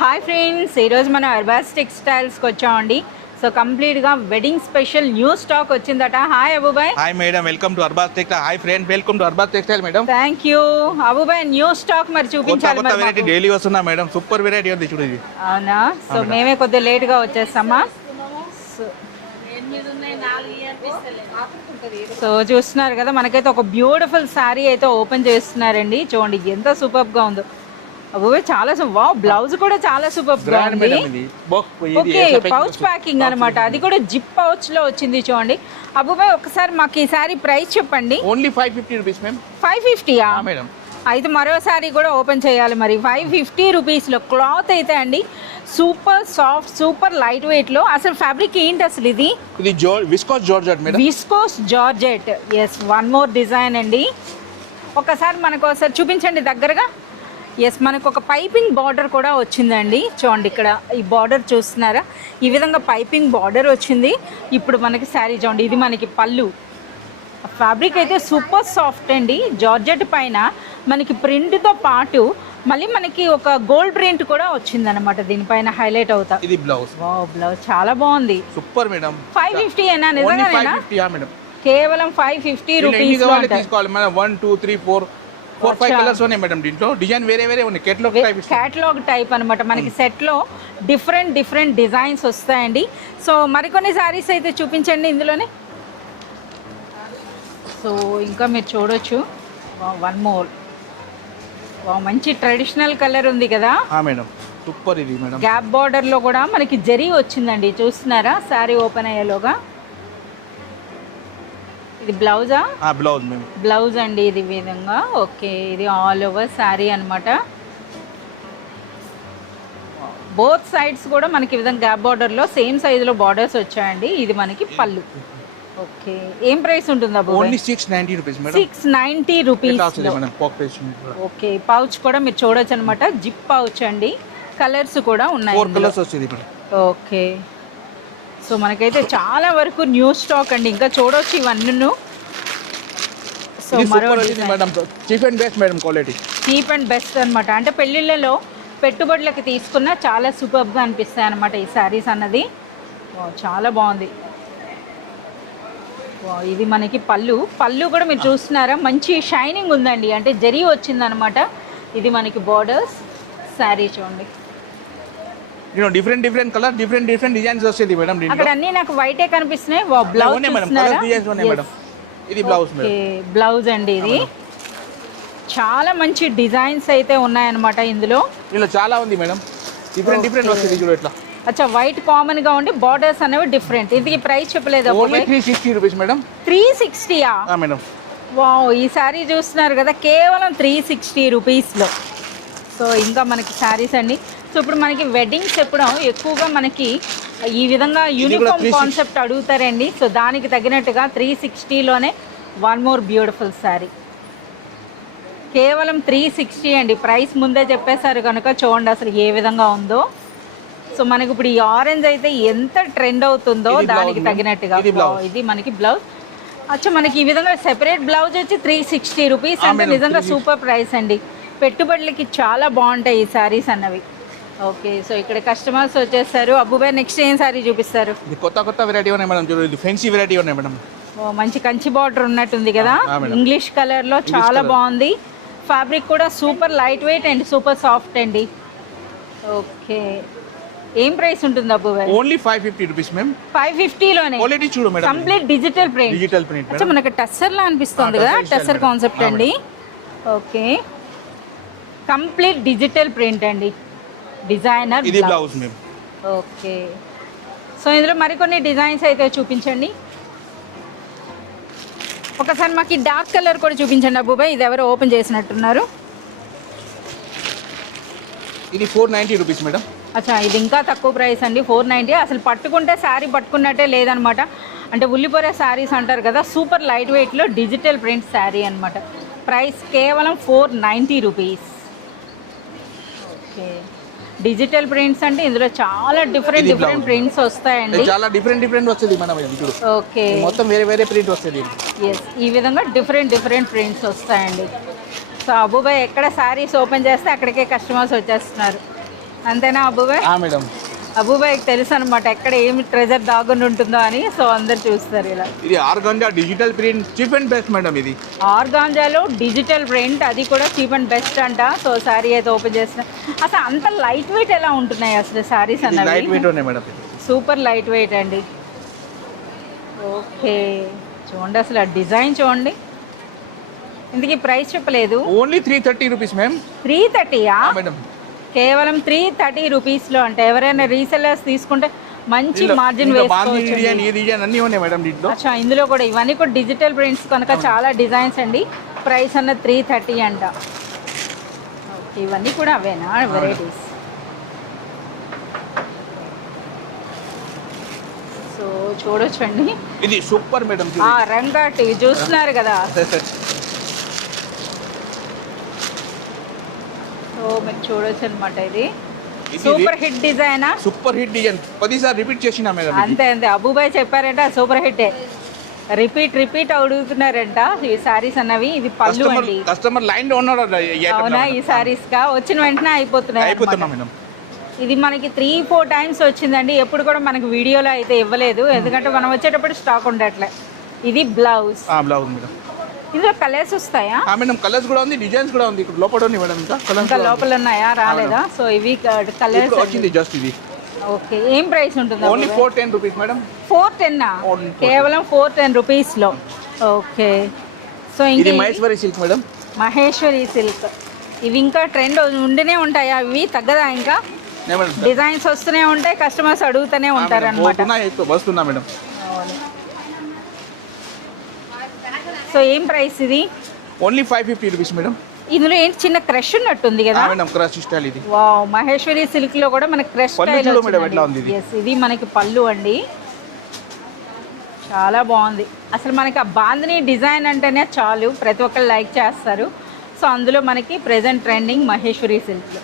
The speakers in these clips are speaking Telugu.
హాయ్ ఫ్రెండ్స్, ఈరోజు మనం అర్బాస్ టెక్స్టైల్స్కి వచ్చామండి. సో కంప్లీట్గా వెడ్డింగ్ స్పెషల్ న్యూ స్టాక్ వచ్చిందట. Hi Abubhai. Hi madam, welcome to Arbaz textile. Hi friend, welcome to Arbaz textile madam. Thank you Abubhai. New stock మరి చూపించాలి. కొత్త వెరైటీ డైలీ వస్తున్నా మేడం, సూపర్ వెరైటీ ఉంది చూడండి. అవునా? సో మేమే కొద్దిగా లేట్గా వచ్చేస్తామా. సో చూస్తున్నారు కదా, మనకైతే ఒక బ్యూటిఫుల్ శారీ అయితే ఓపెన్ చేస్తున్నారండి. చూడండి ఎంత సూపర్గా ఉందో. అబ్బాయి చాలా వావ్, బ్లౌజ్ కూడా చాలా సూపర్ గా ఉంది. ఓకే, పౌచ్ ప్యాకింగ్ అన్నమాట, అది కూడా జిప్ పౌచ్ లో వచ్చింది. చూడండి అబ్బాయి, ఒకసారి మాకు ఈ సారీ ప్రైస్ చెప్పండి. Only 550 rupees ma'am. 550యా మేడం? అయితే మరో సారీ కూడా ఓపెన్ చేయాలి మరి. 550 రూపీస్లో క్లాత్ అయితే అండి super soft, super light weight లో. అసలు ఫ్యాబ్రిక్ ఏంటి అసలు? ఇది viscose georgette madam. Viscose georgette. Yes, one more design అండి. ఒకసారి మనకు ఒకసారి చూపించండి దగ్గరగా. ఎస్, మనకు ఒక పైపింగ్ బార్డర్ కూడా వచ్చిందండి. చూడండి ఇక్కడ ఈ బార్డర్ చూస్తున్నారా, ఈ విధంగా పైపింగ్ బార్డర్ వచ్చింది. ఇప్పుడు మనకి శారీ చూడండి, ఇది మనకి పళ్ళు. ఫ్యాబ్రిక్ అయితే సూపర్ సాఫ్ట్ అండి. జార్జెట్ పైన మనకి ప్రింట్తో పాటు మళ్ళీ మనకి ఒక గోల్డ్ ప్రింట్ కూడా వచ్చిందనమాట, దీనిపైన హైలైట్ అవుతా. ఇది బ్లౌజ్. వావ్, బ్లౌజ్ చాలా బాగుంది. Super madam. 550 ఏనా? నిజంగానేనా? కేవలం 550 రూపీస్ తీసుకోవాలి మేడం. 1 2 3 4 5 కలర్స్ ఉన్నాయి మేడం. దీంట్లో డిజైన్ వేరే వేరే ఉన్నాయి. కేటలాగ్ టైప్ అనమాట. మనకి సెట్ లో డిఫరెంట్ డిజైన్స్ వస్తాయండి. సో మరికొన్ని సారీస్ అయితే చూపించండి ఇందులోనే. సో ఇంకా మీరు చూడొచ్చు. One more. మంచి ట్రెడిషనల్ కలర్ ఉంది కదా మేడం, సూపర్. ఇది మేడం గ్యాప్ బార్డర్ లో కూడా మనకి జరీ వచ్చిందండి. చూస్తున్నారా శారీ ఓపెన్ అయ్యేలోగా. ఇది బ్లౌజా? Blouse madam. బ్లౌజ్ అండి ఇది విధంగా. ఓకే, ఇది ఆల్ ఓవర్ శారీ అనమాట. బోత్ సైడ్స్ కూడా మనకి ఈ విధంగా గ్యాప్ బార్డర్ లో సేమ్ సైజ్ లో బార్డర్స్ వచ్చాయండి. ఇది మనకి పళ్ళు. ఓకే, ఏం ప్రైస్ ఉంటుంది అబ్బా? Only 690 rupees madam. 690 rupees. Okay, pouch కూడా మీరు చూడొచ్చు అనమాట. జిప్ పౌచ్ అండి. కలర్స్ కూడా ఉన్నాయి. 4 కలర్స్ వచ్చేది మేడం. ఓకే, సో మనకైతే చాలా వరకు న్యూ స్టాక్ అండి. ఇంకా చూడొచ్చు ఇవన్నీ. సో మరో cheap and best madam, quality cheap and best అనమాట. అంటే పెళ్ళిళ్ళలో పెట్టుబడులకి తీసుకున్న చాలా సూపర్గా అనిపిస్తాయి అనమాట ఈ శారీస్ అన్నది. చాలా బాగుంది. ఇది మనకి పళ్ళు కూడా మీరు చూస్తున్నారా, మంచి షైనింగ్ ఉందండి. అంటే జరీ వచ్చిందనమాట. ఇది మనకి బార్డర్స్. శారీ చూడండి, డిఫరెంట్ కలర్, డిఫరెంట్ డిజైన్స్ వస్తుంది మేడం. అక్కడ అన్ని నాకు వైటే కనిపిస్తున్నాయి. బ్లౌజ్ ఇది బ్లౌజ్. బ్లౌజ్ అండి. ఇది చాలా మంచి డిజైన్స్ అయితే ఉన్నాయన్నమాట ఇందులో. చాలా ఉంది మేడం. డిఫరెంట్ వస్తుంది చూడు ఇట్లా. అచ్చా, వైట్ కామన్ గా ఉండి బార్డర్స్ అనేవి డిఫరెంట్. ఇది ప్రైస్ చెప్పలేదు. Only 360 rupees madam. 360యా మేడం? వావ్, ఈ సారీ చూస్తున్నారు కదా, కేవలం 360 రూపీస్లో. సో ఇంకా మనకి శారీస్ అండి. సో ఇప్పుడు మనకి వెడ్డింగ్స్ ఎప్పుడు ఎక్కువగా మనకి ఈ విధంగా యూనిఫామ్ కాన్సెప్ట్ అడుగుతారండి. సో దానికి తగినట్టుగా 360లోనే వన్ మోర్ బ్యూటిఫుల్ శారీ. కేవలం 360 అండి. ప్రైస్ ముందే చెప్పేశారు కనుక చూడండి అసలు ఏ విధంగా ఉందో. సో మనకి ఇప్పుడు ఈ ఆరెంజ్ అయితే ఎంత ట్రెండ్ అవుతుందో దానికి తగినట్టుగా. ఇది మనకి బ్లౌజ్. అచ్చా, మనకి ఈ విధంగా సెపరేట్ బ్లౌజ్ వచ్చి 360 రూపీస్ అంటే నిజంగా సూపర్ ప్రైస్ అండి. పెట్టుబడులకి చాలా బాగుంటాయి ఈ శారీస్ అన్నవి. ఓకే, సో ఇక్కడ కస్టమర్స్ వచ్చేస్తారు. అబ్బుబాయ్, నెక్స్ట్ ఏం శారీ చూపిస్తారు? కొత్త వెరైటీ ఉన్నాయి మేడం. చూడండి, ఫ్యాన్సీ వెరైటీ ఉన్నాయి మేడం. మంచి కంచి బార్డర్ ఉన్నట్టుంది కదా, ఇంగ్లీష్ కలర్ లో. చాలా బాగుంది. ఫ్యాబ్రిక్ కూడా super light weight and super soft అండి. ఓకే, ఏం ప్రైస్ ఉంటుంది అబ్బుబాయ్? Only 550 rupees ma'am. 550లోనే క్వాలిటీ చూడు మేడం. Complete digital print. అచ్చా, మనకి టస్సర్ లా అనిపిస్తుంది కదా, టస్సర్ కాన్సెప్ట్ అండి. ఓకే, కంప్లీట్ డిజిటల్ ప్రింట్ అండి. డిజైనర్. ఇది బ్లౌజ్ మ్యామ్. ఓకే, సో ఇందులో మరికొన్ని డిజైన్స్ అయితే చూపించండి. ఒకసారి మాకు ఈ డార్క్ కలర్ కూడా చూపించండి అబ్బుబాయ్. ఇది ఎవరు ఓపెన్ చేసినట్టున్నారు? ఇది 490 రూపీస్ మేడం. అచ్చా, ఇది ఇంకా తక్కువ ప్రైస్ అండి. 490. అసలు పట్టుకుంటే శారీ పట్టుకున్నట్టే లేదనమాట. అంటే ఉల్లిపొర శారీస్ అంటారు కదా, సూపర్ లైట్ వెయిట్లో డిజిటల్ ప్రింట్ శారీ అనమాట. ప్రైస్ కేవలం 490 రూపీస్. ఓకే, డిజిటల్ ప్రింట్స్ అంటే ఇందులో చాలా డిఫరెంట్ ప్రింట్స్ వస్తాయండి. చాలా డిఫరెంట్ వస్తుంది మనం. ఓకే, మొత్తం వేరే ప్రింట్ వస్తుంది. ఎస్, ఈ విధంగా డిఫరెంట్ ప్రింట్స్ వస్తాయండి. సో అబ్బుబాయ్ ఎక్కడ శారీస్ ఓపెన్ చేస్తే అక్కడికే కస్టమర్స్ వచ్చేస్తున్నారు. అంతేనా అబ్బుబాయ్? మేడం. అబ్బుబాయ్కి తెలుసు అనమాట ఎక్కడ ఏమి ట్రెజర్ దాగుని ఉంటుందో అని. సో అందరు చూస్తారు ఇలా. ఇది organza digital print cheap and best madam. ఇది ఆర్గాంజాలో డిజిటల్ ప్రింట్, అది కూడా చీప్ అండ్ బెస్ట్ అంట. సో శారీ అయితే ఓపెన్ చేసిన అసలు అంత లైట్ వెయిట్ ఎలా ఉంటున్నాయి అసలు శారీస్ లైట్ అన్నవి? వెయిట్ ఉన్నాయి మేడం. సూపర్ లైట్ వెయిట్ అండి. ఓకే చూడండి అసలు ఆ డిజైన్ చూడండి. ఇందుకు ప్రైస్ చెప్పలేదు. Only 330 rupees ma'am. 330యా మేడం? కేవలం 330 రూపీస్లో. అంటే ఎవరైనా రీసెల్లర్స్ తీసుకుంటే మంచి మార్జిన్ వేసుకోవచ్చు. అన్నీ ఉన్నాయి మేడం దీంట్లో. అచ్చా, ఇందులో కూడా ఇవన్నీ కూడా డిజిటల్ ప్రింట్స్ కనుక చాలా డిజైన్స్ అండి. ప్రైస్ అన్న 330 అంట. ఓకే ఇవన్నీ కూడా అవేనా వెరైటీస్? సో చూడొచ్చండి. ఇది సూపర్ మేడం. రంగాటి చూస్తున్నారు కదా. సో మీకు చూడొచ్చు అనమాట. ఇది super hit design. Super hit design 10 సార్లు రిపీట్ చేసినా మేడం. అంతే అంతే అబ్బుబాయ్ చెప్పారంట సూపర్ హిట్. రిపీట్ అడుగుతున్నారంట ఈ సారీస్ అన్నవి. ఇది పళ్ళు అండి. కస్టమర్ లైన్ లో ఉన్నాడు. అవునా? ఈ సారీస్ గా వచ్చిన వెంటనే అయిపోతున్నాయి. ఇది మనకి 3-4 టైమ్స్ వచ్చిందండి. ఎప్పుడు కూడా మనకి వీడియోలో అయితే ఇవ్వలేదు, ఎందుకంటే మనం వచ్చేటప్పుడు స్టాక్ ఉండట్లే. ఇది బ్లౌజ్. Blouse madam. ఇందులో కలర్స్ వస్తాయా మేడం? కలర్స్ కూడా ఉంది, డిజైన్స్ కూడా ఉంది. ఇక్కడ లోపల ఉంది మేడం. ఇంకా లోపల ఉన్నాయా? రాలేదా? సో ఇవి కలర్స్ వచ్చింది జస్ట్ ఇది. ఓకే ఏం ప్రైస్ ఉంటుంది? Only 410 rupees madam. 410 కేవలం 410 రూపీస్లో. ఓకే సో ఇది Maheshwari silk madam. Maheshwari silk. ఇవి ఇంకా ట్రెండ్ ఉండినే ఉంటాయా? ఇవి తగ్గదా? ఇంకా డిజైన్స్ వస్తూనే ఉంటాయి, కస్టమర్స్ అడుగుతూనే ఉంటారు అనమాట. వస్తున్నా మేడం. సో ఏం ప్రైస్ ఇది? Only 550 rupees madam. ఇందులో ఏంటి చిన్న క్రష్ ఉన్నట్టుంది కదా మేడం? క్రష్ స్టైల్ ఇది. వావ్, మహేశ్వరి సిల్క్ లో కూడా మనకి క్రష్ స్టైల్ ఉంది. ఇది మనకి పళ్ళు అండి. చాలా బాగుంది అసలు. మనకి ఆ బాందిని డిజైన్ అంటేనే చాలు, ప్రతి ఒక్కరు లైక్ చేస్తారు. సో అందులో మనకి ప్రెసెంట్ ట్రెండింగ్ మహేశ్వరి సిల్క్ లో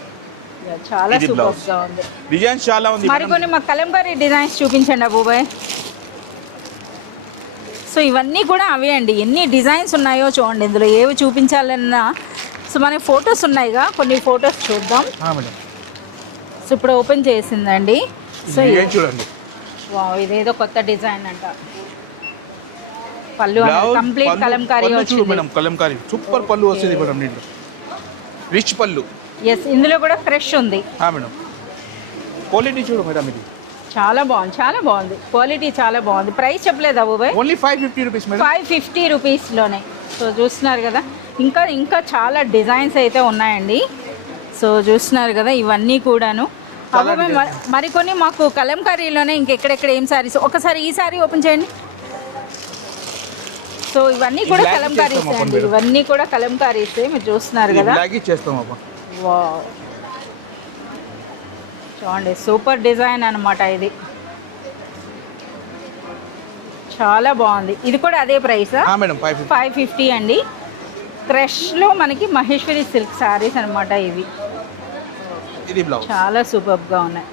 చాలా సూపర్ గా ఉంది. డిజైన్స్ చాలా ఉంది. మరికొన్ని మా కలంకారీ డిజైన్స్ చూపించండి అబ్బుబాయ్. సో ఇవన్నీ కూడా అవే అండి. ఎన్ని డిజైన్స్ ఉన్నాయో చూడండి. ఇందులో ఏవి చూపించాలన్నా సో మనకి ఫొటోస్ ఉన్నాయిగా, కొన్ని ఫొటోస్ చూద్దాం. సో ఇప్పుడు ఓపెన్ చేసిందండి. సో చూడండి. వావ్, ఇదేదో కొత్త డిజైన్ అంట. పళ్ళు కంప్లీట్ కలంకారీ వచ్చింది మేడం. కలంకారీ సూపర్ పళ్ళు వస్తుంది మేడం. దీంట్లో రిచ్ పళ్ళు. ఎస్, ఇందులో కూడా ఫ్రెష్ ఉంది మేడం. క్వాలిటీ చూడు మేడం. ఇది చాలా బాగుంది, చాలా బాగుంది. క్వాలిటీ చాలా బాగుంది. ప్రైస్ చెప్పలేదు అబ్బుబాయ్? Only 550 rupees madam. 550 రూపీస్లోనే. సో చూస్తున్నారు కదా, ఇంకా చాలా డిజైన్స్ అయితే ఉన్నాయండి. సో చూస్తున్నారు కదా ఇవన్నీ కూడాను. అబ్బుబాయ్ మరికొన్ని మాకు కలంకారీలోనే ఇంకెక్కడెక్కడ ఏం సారీస్, ఒకసారి ఈ సారీ ఓపెన్ చేయండి. సో ఇవన్నీ కూడా కలంకారీస్ అండి. ఇవన్నీ కూడా కలంకారీస్ మీరు చూస్తున్నారు కదా. వావ్, చూడండి సూపర్ డిజైన్ అనమాట. ఇది చాలా బాగుంది. ఇది కూడా అదే ప్రైసా? 550 అండి. క్రష్లో మనకి మహేశ్వరి సిల్క్ సారీస్ అనమాట ఇవి. చాలా సూపర్గా ఉన్నాయి.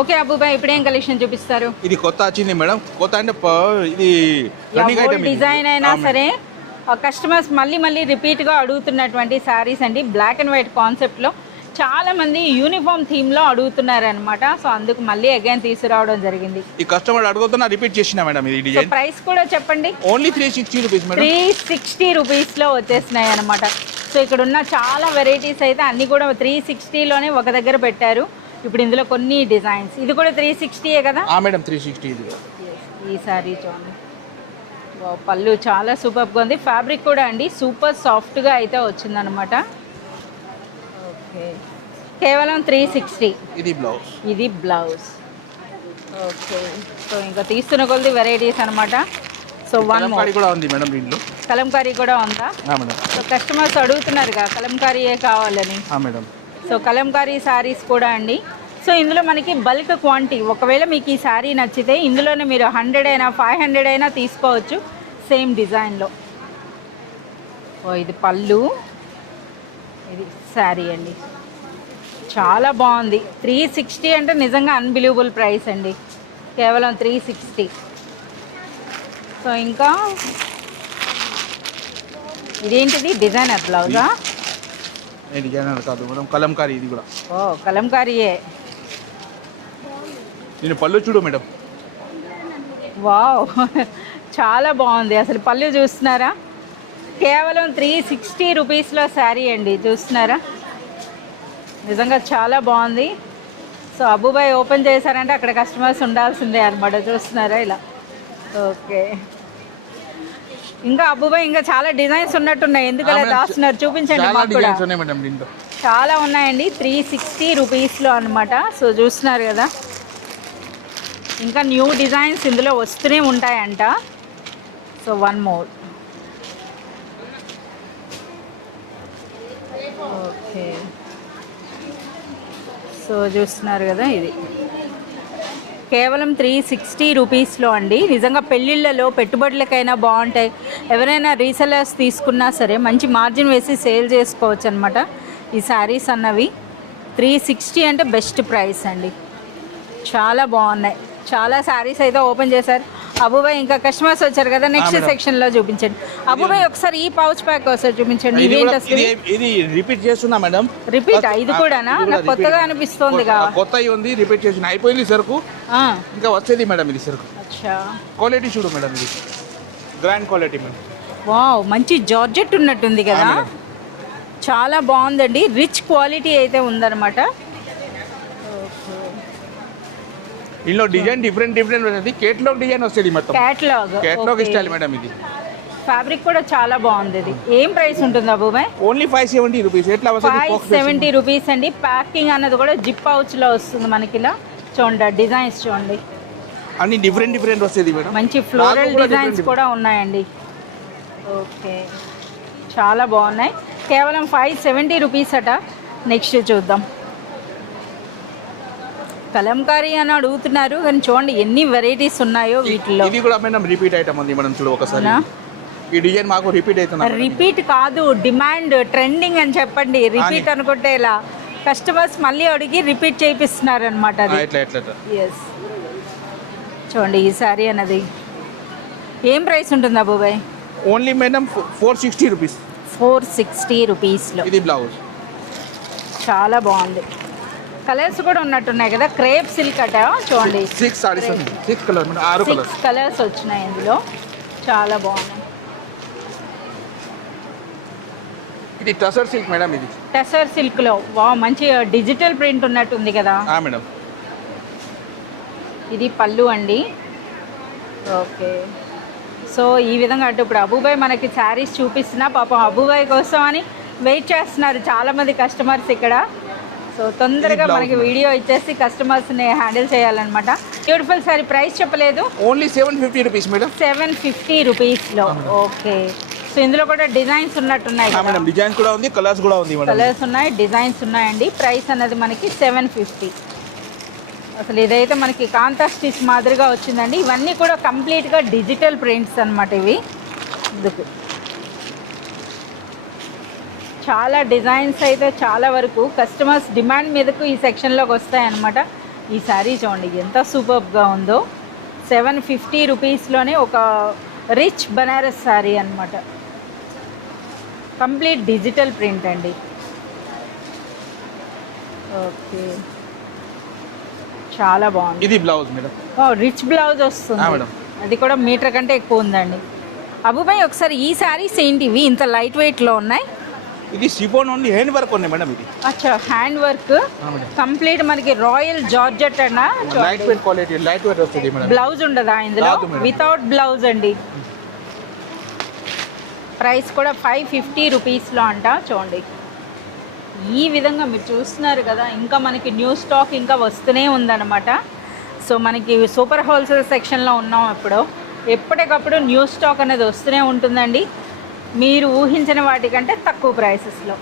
ఓకే అబ్బుబాయ్, ఇప్పుడు ఏం కలెక్షన్ చూపిస్తారు? ఇది కొత్త వచ్చింది మేడం. కొత్త అంటే ఇది డిజైన్ అయినా సరే కస్టమర్స్ మళ్ళీ రిపీట్గా అడుగుతున్నటువంటి శారీస్ అండి. బ్లాక్ అండ్ వైట్ కాన్సెప్ట్లో చాలామంది యూనిఫామ్ థీమ్లో అడుగుతున్నారనమాట. సో అందుకు మళ్ళీ అగైన్ తీసుకురావడం జరిగింది. ఈ కస్టమర్ అడుగుతున్నా రిపీట్ చేసిన మేడం. ఇది డిజైన్. ప్రైస్ కూడా చెప్పండి. Only 360 rupees madam. 360 రూపీస్లో వచ్చేసినాయి అనమాట. సో ఇక్కడ ఉన్న చాలా వెరైటీస్ అయితే అన్నీ కూడా 360లోనే ఒక దగ్గర పెట్టారు. ఇప్పుడు ఇందులో కొన్ని డిజైన్స్. ఇది కూడా 360 కదా మేడం? 360 ఇది. ఈ సారీ చూడండి. పళ్ళు చాలా సూపర్గా ఉంది. ఫ్యాబ్రిక్ కూడా అండి సూపర్ సాఫ్ట్గా అయితే వచ్చిందనమాట. ఓకే, కేవలం 360. ఇది బ్లౌజ్. ఓకే, సో ఇంకా తీస్తున్న కొద్ది వెరైటీస్ అనమాట. సో కలంకారీ కూడా ఉంది మేడం. దీంట్లో కలంకారీ కూడా ఉందా? సో కస్టమర్స్ అడుగుతున్నారుగా కలంకారీయే కావాలని. సో కలంకారీ శారీస్ కూడా అండి. సో ఇందులో మనకి బల్క్ క్వాంటిటీ, ఒకవేళ మీకు ఈ శారీ నచ్చితే ఇందులోనే మీరు 100 అయినా 500 అయినా తీసుకోవచ్చు సేమ్ డిజైన్లో. ఇది పళ్ళు, ఇది శారీ అండి. చాలా బాగుంది. 360 అంటే నిజంగా అన్బిలీవబుల్ ప్రైస్ అండి. కేవలం 360. సో ఇంకా ఇదేంటిది? డిజైనర్ బ్లౌజా? ఏ డిజైనర్ కాదు మేడం, కలంకారీ ఇది కూడా. ఓ కలంకారీయే. నేను పళ్ళు చూడు మేడం. వావ్ చాలా బాగుంది. అసలు పళ్ళు చూస్తున్నారా? కేవలం 360 రూపీస్లో శారీ అండి. చూస్తున్నారా? నిజంగా చాలా బాగుంది. సో అబ్బుబాయ్ ఓపెన్ చేశారంటే అక్కడ కస్టమర్స్ ఉండాల్సిందే అనమాట. చూస్తున్నారా ఇలా? ఓకే. ఇంకా అబ్బుబాయ్ ఇంకా చాలా డిజైన్స్ ఉన్నట్టున్నాయి. ఎందుకలా దాస్తున్నారు? చూపించండి మాకు కూడా. చాలా ఉన్నాయండి. 360 రూపీస్లో అనమాట. సో చూస్తున్నారు కదా, ఇంకా న్యూ డిజైన్స్ ఇందులో వస్తూనే ఉంటాయంట. So one more. Okay. So చూస్తున్నారు కదా, ఇది కేవలం 360 రూపీస్లో అండి. నిజంగా పెళ్ళిళ్ళలో పెట్టుబడులకైనా బాగుంటాయి. ఎవరైనా రీసెలర్స్ తీసుకున్నా సరే మంచి మార్జిన్ వేసి సేల్ చేసుకోవచ్చు అనమాట. ఈ శారీస్ అన్నవి 360 అంటే బెస్ట్ ప్రైస్ అండి. చాలా బాగున్నాయి. చాలా శారీస్ అయితే ఓపెన్ చేశారు. అబ్బుబాయ్ ఇంకా కస్టమర్స్ వచ్చారు కదా, నెక్స్ట్ సెక్షన్లో చూపించండి. అబ్బుబాయ్ ఒకసారి ఈ పౌచ్ ప్యాక్ ఒకసారి చూపించండి. ఇది రిపీట్ చేస్తున్నా మేడం. రిపీట్ ఇది కూడానా? నాకు కొత్తగా అనిపిస్తుంది. కొత్త ఉంది, రిపీట్ చేసిన అయిపోయింది సరుకు, ఇంకా వచ్చేది మేడం ఇది సరుకు. అచ్చా. క్వాలిటీ చూడు మేడం, ఇది గ్రాండ్ క్వాలిటీ మేడం. వావ్, మంచి జార్జెట్ ఉన్నట్టుంది కదా, చాలా బాగుందండి. రిచ్ క్వాలిటీ అయితే ఉందన్నమాట. ఇందులో డిజైన్ డిఫరెంట్ వస్తుంది. కేటలాగ్ డిజైన్ వస్తుంది మొత్తం. Catalogue style madam. ఇది ఫ్యాబ్రిక్ కూడా చాలా బాగుంది. ఇది ఏం ప్రైస్ ఉంటుంది అబ్బుబాయ్? Only 570 rupees. ఎట్లా వస్తుంది? 570 రూపీస్ అండి. ప్యాకింగ్ అన్నది కూడా జిప్ పౌచ్లో వస్తుంది మనకి. ఇలా చూడండి, డిజైన్స్ చూడండి, అన్ని డిఫరెంట్ వస్తుంది మేడం. మంచి ఫ్లోరల్ డిజైన్స్ కూడా ఉన్నాయండి. ఓకే, చాలా బాగున్నాయి. కేవలం 570 రూపీస్ అట. నెక్స్ట్ చూద్దాం. కలంకారీ అని అడుగుతున్నారు కానీ చూడండి ఎన్ని వెరైటీస్ ఉన్నాయో వీటిలో. ఇది కూడా మేడం రిపీట్ ఐటమ్ ఉంది మేడం. చూడు ఒకసారి, ఈ డిజైన్ మాకు రిపీట్ అవుతుంది. రిపీట్ కాదు, డిమాండ్, ట్రెండింగ్ అని చెప్పండి. రిపీట్ అనుకుంటే ఇలా కస్టమర్స్ మళ్ళీ అడిగి రిపీట్ చేయిస్తున్నారు అనమాట. ఎస్, చూడండి ఈ సారీ అన్నది ఏం ప్రైస్ ఉంటుంది అబ్బుబాయ్? Only madam 460 rupees. 460 రూపీస్లో. ఇది బ్లౌజ్ చాలా బాగుంది. కలర్స్ కూడా ఉన్నట్టున్నాయి కదా. క్రేప్ సిల్క్ అట చూడండి. 6 కలర్స్ వచ్చినాయి ఇందులో. చాలా బాగున్నాయి. ఇది టసర్ సిల్క్ మేడం. ఇది టసర్ సిల్క్లో వావ్, మంచి డిజిటల్ ప్రింట్ ఉన్నట్టుంది కదా మేడం. ఇది పళ్ళు అండి. ఓకే. సో ఈ విధంగా అంటే ఇప్పుడు అబ్బుబాయ్ మనకి శారీస్ చూపిస్తున్నా, పాపం అబ్బుబాయ్ కోసం అని వెయిట్ చేస్తున్నారు చాలామంది కస్టమర్స్ ఇక్కడ. సో తొందరగా మనకి వీడియో ఇచ్చేసి కస్టమర్స్ని హ్యాండిల్ చేయాలన్నమాట. Beautiful sorry. ప్రైస్ చెప్పలేదు. Only 750 rupees madam. 750 రూపీస్లో. ఓకే. సో ఇందులో కూడా డిజైన్స్ ఉన్నట్టున్నాయి మేడం. డిజైన్స్ కూడా ఉంది, కలర్స్ కూడా ఉంది. కలర్స్ ఉన్నాయి, డిజైన్స్ ఉన్నాయండి. ప్రైస్ అన్నది మనకి 750. అసలు ఇదైతే మనకి కాంతా స్టిచ్ మాదిరిగా వచ్చిందండి. ఇవన్నీ కూడా కంప్లీట్గా డిజిటల్ ప్రింట్స్ అనమాట. ఇవి ఇందుకు చాలా డిజైన్స్ అయితే చాలా వరకు కస్టమర్స్ డిమాండ్ మీదకు ఈ సెక్షన్లోకి వస్తాయన్నమాట. ఈ శారీ చూడండి ఎంత సూపర్గా ఉందో. 750 రూపీస్లోనే ఒక రిచ్ బనారస్ శారీ అనమాట. కంప్లీట్ డిజిటల్ ప్రింట్ అండి. ఓకే, చాలా బాగుంది. ఇది బ్లౌజ్ మేడం. రిచ్ బ్లౌజ్ వస్తుంది. అది కూడా మీటర్ కంటే ఎక్కువ ఉందండి. అబ్బుబాయ్ ఒకసారి ఈ శారీస్ ఏంటివి ఇంత లైట్ వెయిట్లో ఉన్నాయి? ఇది షిఫాన్ ఓన్లీ హ్యాండ్ వర్క్ ఉంది మేడం. ఇది అచ్చా, హ్యాండ్ వర్క్ కంప్లీట్ మనకి రాయల్ జార్జెట్ అన్న. Light weight quality, light weight వస్తుంది మేడం. బ్లౌజ్ ఉండదా ఇందులో? వితౌట్ బ్లౌజ్ అండి. ప్రైస్ కూడా 550 రూపీస్లో అంట. చూడండి ఈ విధంగా మీరు చూస్తున్నారు కదా. ఇంకా మనకి న్యూ స్టాక్ ఇంకా వస్తూనే ఉందన్నమాట. సో మనకి సూపర్ హోల్సేల్ సెక్షన్లో ఉన్నాం. ఎప్పటికప్పుడు న్యూ స్టాక్ అనేది వస్తూనే ఉంటుందండి. మీరు ఊహించిన వాటికంటే తక్కువ ప్రైసెస్లో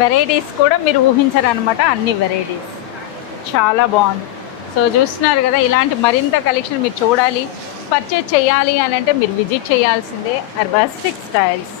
వెరైటీస్ కూడా మీరు ఊహించరనమాట. అన్ని వెరైటీస్ చాలా బాగుంది. సో చూస్తున్నారు కదా, ఇలాంటి మరింత కలెక్షన్ మీరు చూడాలి, పర్చేజ్ చేయాలి అని అంటే మీరు విజిట్ చేయాల్సిందే అర్బాస్ టెక్స్టైల్స్.